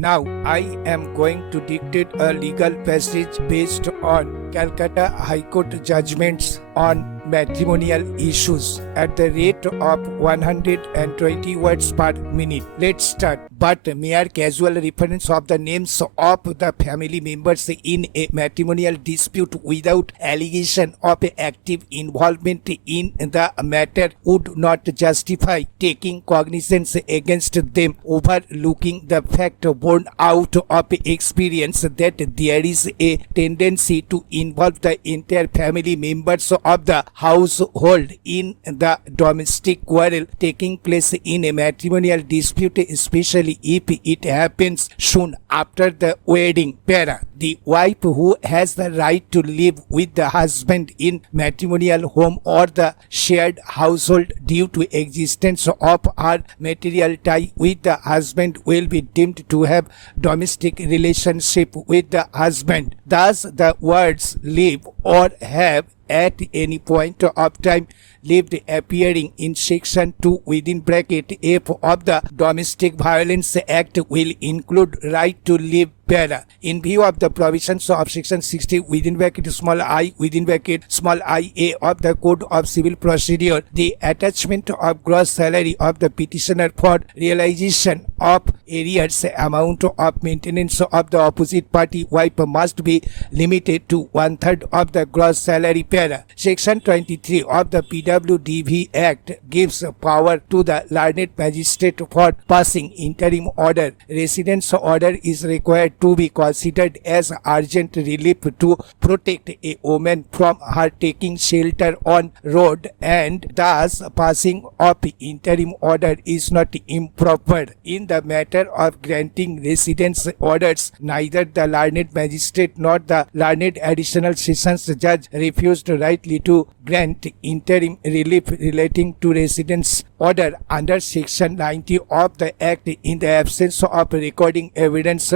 Now I am going to dictate a legal passage based on Calcutta High Court judgments on matrimonial issues at the rate of 120 words per minute. Let's start. But mere casual reference of the names of the family members in a matrimonial dispute without allegation of active involvement in the matter would not justify taking cognizance against them, overlooking the fact borne out of experience that there is a tendency to involve the entire family members of the household in the domestic quarrel taking place in a matrimonial dispute, especially if it happens soon after the wedding. Para. The wife who has the right to live with the husband in matrimonial home or the shared household due to existence of her material tie with the husband will be deemed to have domestic relationship with the husband. Thus, the words live or have at any point of time lived appearing in section 2 within bracket F of the Domestic Violence Act will include right to live. Para. In view of the provisions of section 60 within bracket small I within bracket small ia of the Code of Civil Procedure, the attachment of gross salary of the petitioner for realization of arrears amount of maintenance of the opposite party wife must be limited to 1/3 of the gross salary. Para. Section 23 of the PWDV Act gives power to the learned magistrate for passing interim order. Residence order is required to be considered as urgent relief to protect a woman from her taking shelter on road, and thus passing of interim order is not improper. In the matter of granting residence orders, neither the learned magistrate nor the learned additional sessions judge refused rightly to grant interim relief relating to residence order under section 90 of the Act in the absence of recording evidence.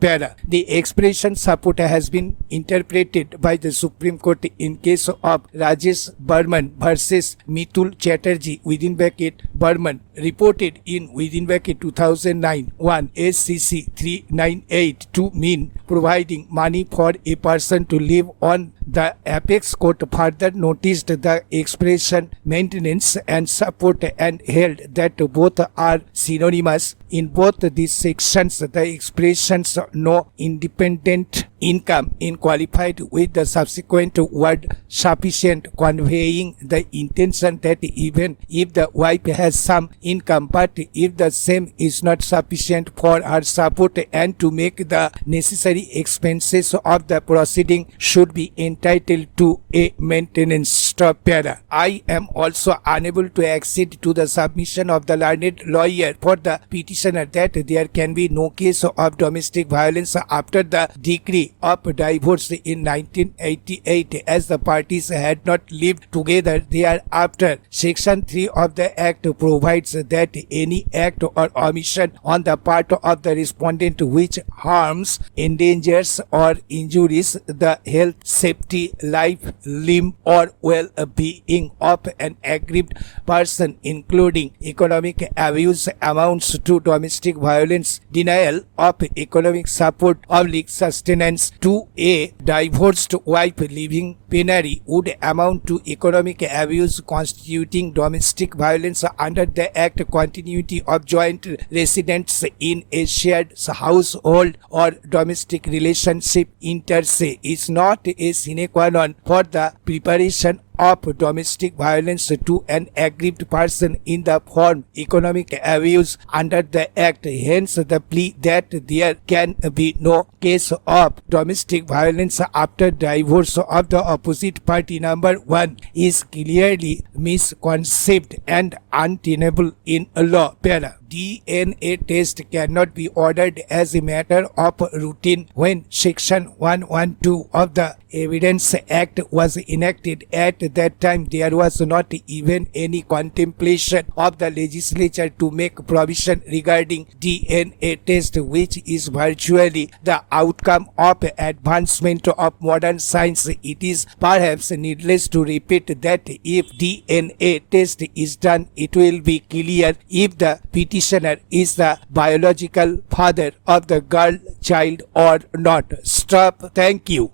Para. The expression support has been interpreted by the Supreme Court in case of Rajesh Burman versus Mitul Chatterjee within bracket Burman, reported in within bracket 2009 1 SCC 398 to mean providing money for a person to live on. The apex court further noticed the expression maintenance and support and held that both are synonymous. In both these sections, the expressions no independent income in qualified with the subsequent word sufficient, conveying the intention that even if the wife has some income, but if the same is not sufficient for her support and to make the necessary expenses of the proceeding, should be entitled to a maintenance. Para. I am also unable to accede to the submission of the learned lawyer for the petitioner that there can be no case of domestic violence after the decree of divorce in 1988, as the parties had not lived together thereafter. Section 3 of the Act provides that any act or omission on the part of the respondent which harms, endangers or injures the health, safety, life, limb or well-being of an aggrieved person, including economic abuse, amounts to domestic violence. Denial of economic support oblique sustenance to a divorced wife living penury would amount to economic abuse constituting domestic violence under the Act. Continuity of joint residence in a shared household or domestic relationship inter se is not a sine qua non for the preparation of domestic violence to an aggrieved person in the form economic abuse under the Act. Hence, the plea that there can be no case of domestic violence after divorce of the opposite party, number 1, is clearly misconceived and untenable in law. Para. DNA test cannot be ordered as a matter of routine. When Section 112 of the Evidence Act was enacted, at that time there was not even any contemplation of the legislature to make provision regarding DNA test, which is virtually the outcome of advancement of modern science. It is perhaps needless to repeat that if DNA test is done, it will be clear if the petition petitioner is the biological father of the girl child or not. Stop. Thank you.